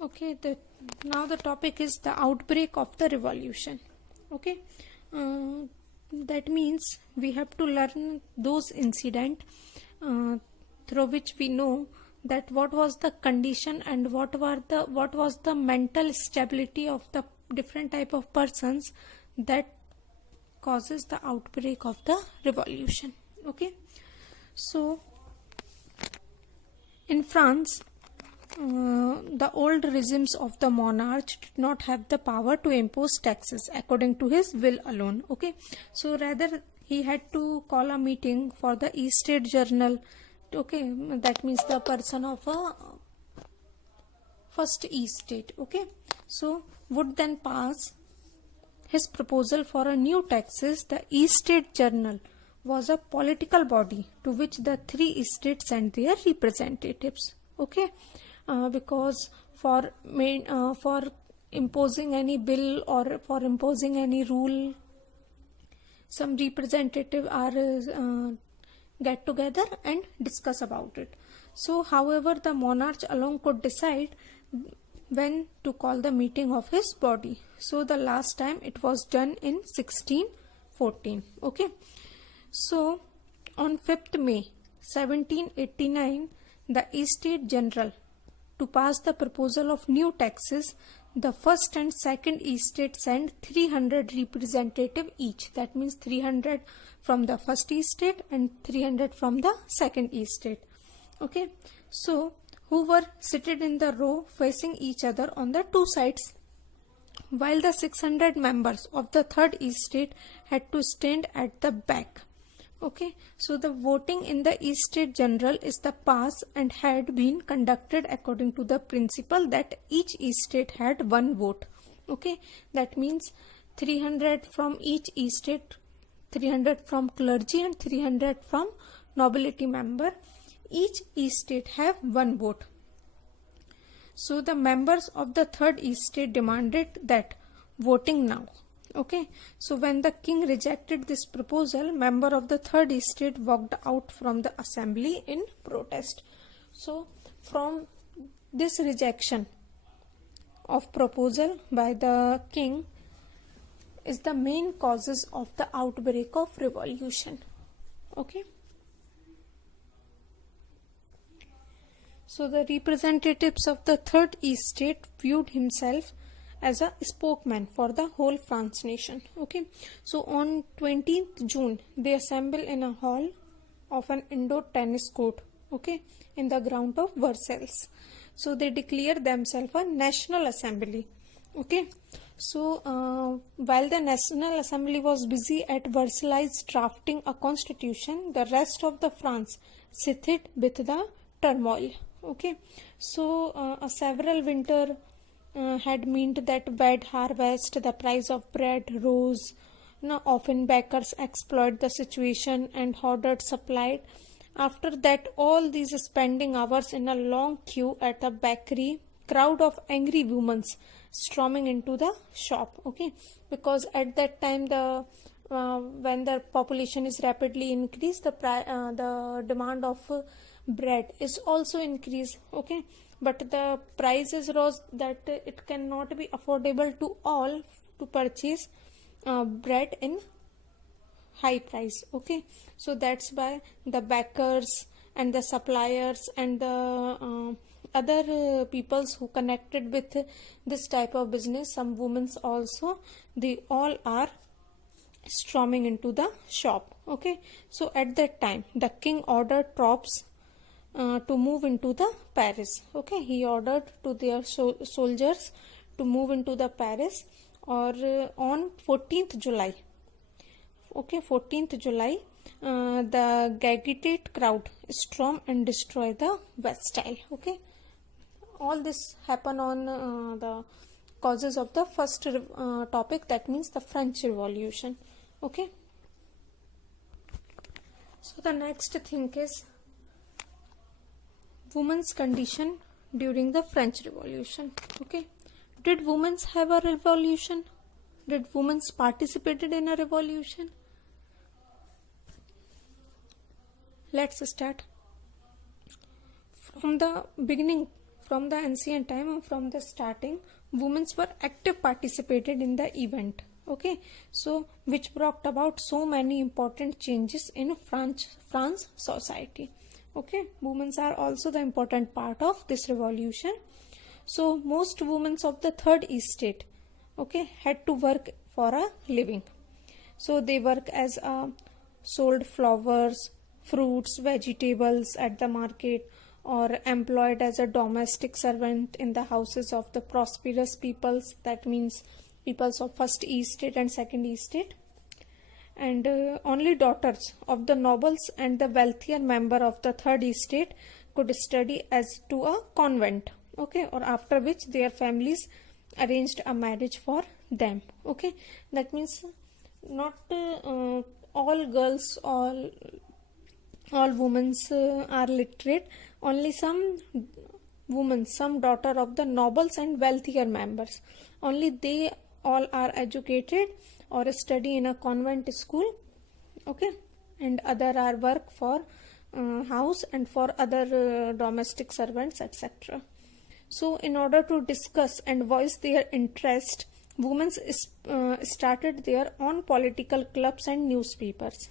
Okay, now the topic is the outbreak of the revolution. Okay, that means we have to learn those incident through which we know that what was the condition and what was the mental stability of the different type of persons that causes the outbreak of the revolution. Okay, so in France, the old regimes of the monarch did not have the power to impose taxes according to his will alone. Okay, so rather he had to call a meeting for the East State Journal. Okay, that means the person of a first East State. Okay, so would then pass his proposal for a new taxes. The East State Journal was a political body to which the three states sent their representatives. Okay, because for imposing any bill or for imposing any rule, some representative are get together and discuss about it. So however, the monarch alone could decide when to call the meeting of his body. So the last time it was done in 1614. Okay, so on 5th May 1789, the East State General to pass the proposal of new taxes, the first and second East State sent 300 representative each. That means 300 from the first East State and 300 from the second East State. Okay, so who were seated in the row facing each other on the two sides, while the 600 members of the third East State had to stand at the back. Okay, so the voting in the East State General is the pass and had been conducted according to the principle that each East State had one vote. Okay, that means 300 from each East State, 300 from clergy and 300 from nobility member. Each East State have one vote. So the members of the third East State demanded that voting now. Okay, so when the king rejected this proposal, member of the third East State walked out from the assembly in protest. So from this rejection of proposal by the king is the main causes of the outbreak of revolution. Okay, so the representatives of the third East State viewed himself as a spokesman for the whole France nation. Okay, so on 20th June they assemble in a hall of an indoor tennis court, okay, in the ground of Versailles. So they declare themselves a national assembly. Okay, so while the National Assembly was busy at Versailles drafting a constitution, the rest of the France sitted with the turmoil. Okay, so several winter had meant that bad harvest, the price of bread rose. Now, often bakers exploit the situation and hoarded supplied. After that, all these spending hours in a long queue at a bakery, crowd of angry women storming into the shop. Okay, because at that time the when the population is rapidly increased, the demand of bread is also increased. Okay, but the prices rose that it cannot be affordable to all to purchase bread in high price. Okay, so that's why the bakers and the suppliers and the other peoples who connected with this type of business, some women also, they all are storming into the shop. Okay, so at that time the king ordered troops to move into the Paris. Okay, he ordered to their soldiers to move into the Paris, or on 14th July. Okay, 14th July, the Gagitate crowd storm and destroy the Bastille. Okay, all this happen on the causes of the first topic, that means the French Revolution. Okay, so the next thing is women's condition during the French Revolution. Okay, did women have a revolution? Did women participated in a revolution? Let's start from the beginning. from the ancient time and from the starting, women were active participated in the event. Okay, so which brought about so many important changes in France society. Okay, women are also the important part of this revolution. So most women of the third estate, okay, had to work for a living. So they work as sold flowers, fruits, vegetables at the market, or employed as a domestic servant in the houses of the prosperous peoples, that means peoples of first estate and second estate. And only daughters of the nobles and the wealthier member of the third estate could study as to a convent, okay, or after which their families arranged a marriage for them. Okay, that means not all girls, all women are literate. Only some women, some daughter of the nobles and wealthier members, only they all are educated or study in a convent school. Okay, and other are work for house and for other domestic servants, etc. So in order to discuss and voice their interest, women started their own political clubs and newspapers.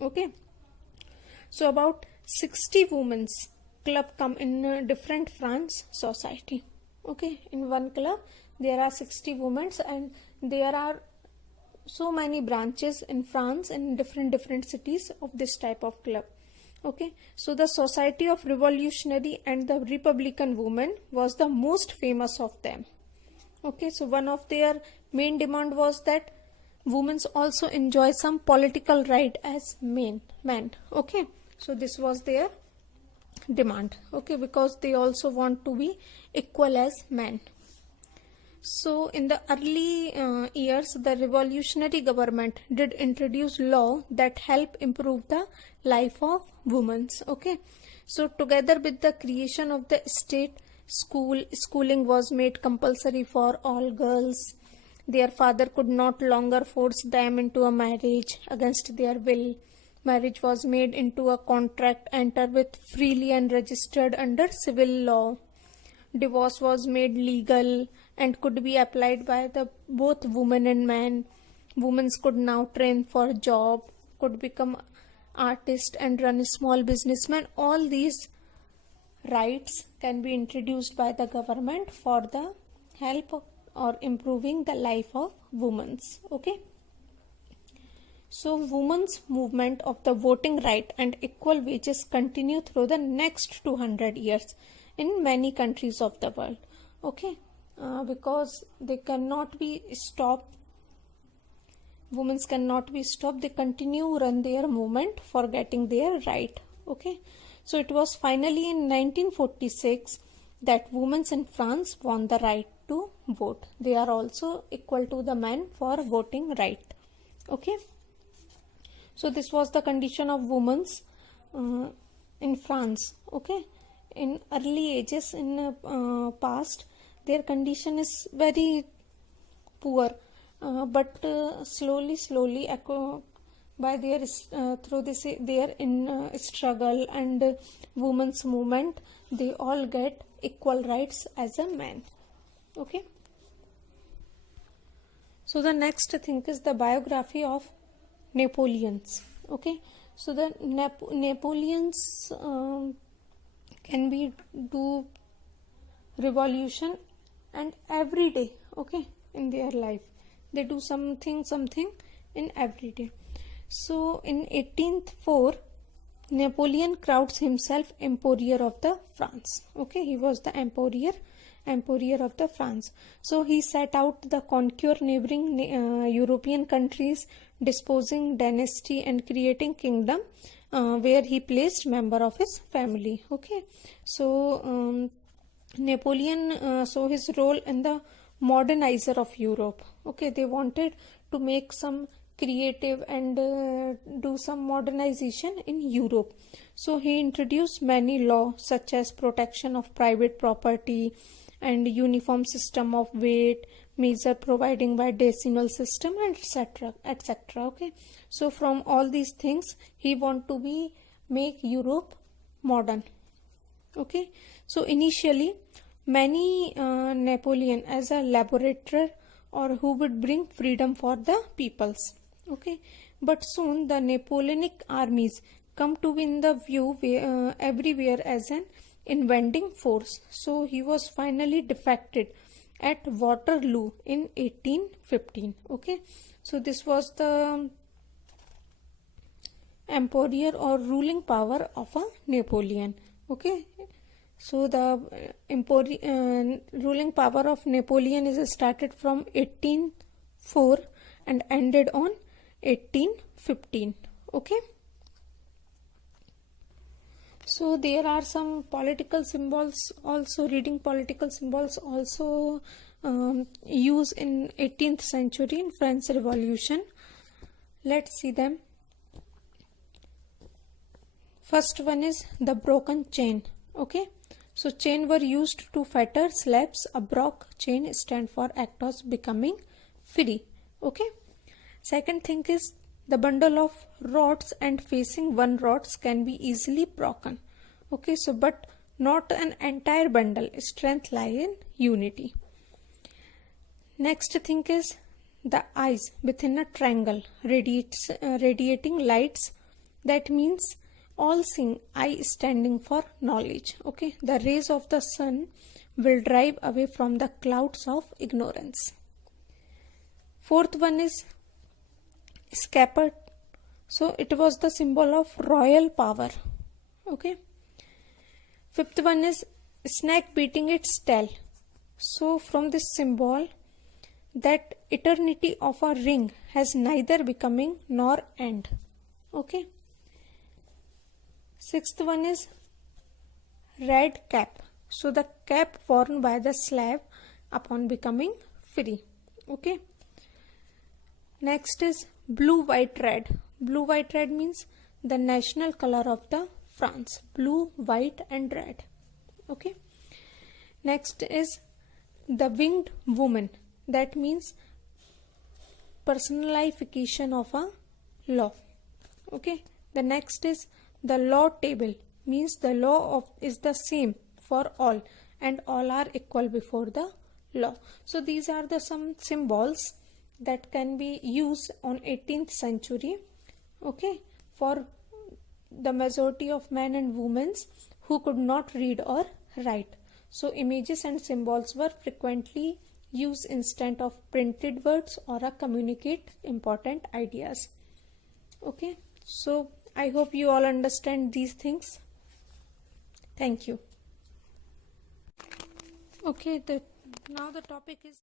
Okay, so about 60 women's club come in different France society. Okay, in one club there are 60 women, and there are so many branches in France in different cities of this type of club. Okay, so the Society of Revolutionary and the Republican Women was the most famous of them. Okay, so one of their main demand was that women also enjoy some political right as men. Okay, so this was their demand. Okay, because they also want to be equal as men. So in the early years, the revolutionary government did introduce law that help improve the life of women. Okay, so together with the creation of the state schooling was made compulsory for all girls. Their father could not longer force them into a marriage against their will. Marriage was made into a contract entered with freely and registered under civil law. Divorce was made legal and could be applied by the both women and men. Women could now train for job, could become artist and run a small businessman. All these rights can be introduced by the government for the help of, or improving the life of women. Okay, so women's movement of the voting right and equal wages continue through the next 200 years in many countries of the world. Okay, because they cannot be stopped, women cannot be stopped, they continue run their movement for getting their right. Okay, so it was finally in 1946 that women in France won the right to vote. They are also equal to the men for voting right. Okay, so this was the condition of women in France. Okay, in early ages, in past, their condition is very poor, but slowly by their through this their in struggle and women's movement, they all get equal rights as a man. Okay, so the next thing is the biography of Napoleons. Okay, so the Napoleons can be do revolution, and every day, okay, in their life they do something in every day. So in 1804, Napoleon crowns himself Emperor of the France. Okay, he was the Emperor of the France. So he set out to conquer neighboring European countries, disposing dynasty and creating kingdom, where he placed member of his family. Okay, so Napoleon saw his role in the modernizer of Europe. Okay, they wanted to make some creative and do some modernization in Europe. So he introduced many laws such as protection of private property and uniform system of weight, measure providing by decimal system, and etc. Okay, so from all these things he want to make Europe modern. Okay, so initially many Napoleon as a liberator or who would bring freedom for the peoples. Okay, but soon the Napoleonic armies come to win the view everywhere as an invading force. So he was finally defeated at Waterloo in 1815. Okay, so this was the empire or ruling power of a Napoleon. Okay, so the ruling power of Napoleon is started from 1804 and ended on 1815. Okay, so there are some political symbols also, reading political symbols also used in 18th century in French Revolution. Let's see them. First one is the broken chain. Okay, so chain were used to fetter slaves. A broke chain stand for act of becoming free. Okay, second thing is the bundle of rods and facing one rods can be easily broken. Okay, so but not an entire bundle. Strength lies in unity. Next thing is the eyes within a triangle radiating lights. That means all seeing eye standing for knowledge. Okay, the rays of the sun will drive away from the clouds of ignorance. Fourth one is scabbard. So it was the symbol of royal power. Okay. Fifth one is snake beating its tail. So from this symbol, that eternity of a ring has neither becoming nor end. Okay. Sixth one is red cap. So the cap worn by the slave upon becoming free. Okay. Next is blue, white, red. Blue, white, red means the national color of the France. Blue, white and red. Okay. Next is the winged woman. That means personalification of a law. Okay. The next is the law table. Means the law is the same for all and all are equal before the law. So these are the some symbols that can be used on 18th century. Okay, for the majority of men and women who could not read or write. So images and symbols were frequently used instead of printed words or communicate important ideas. Okay, so I hope you all understand these things. Thank you. Okay, now the topic is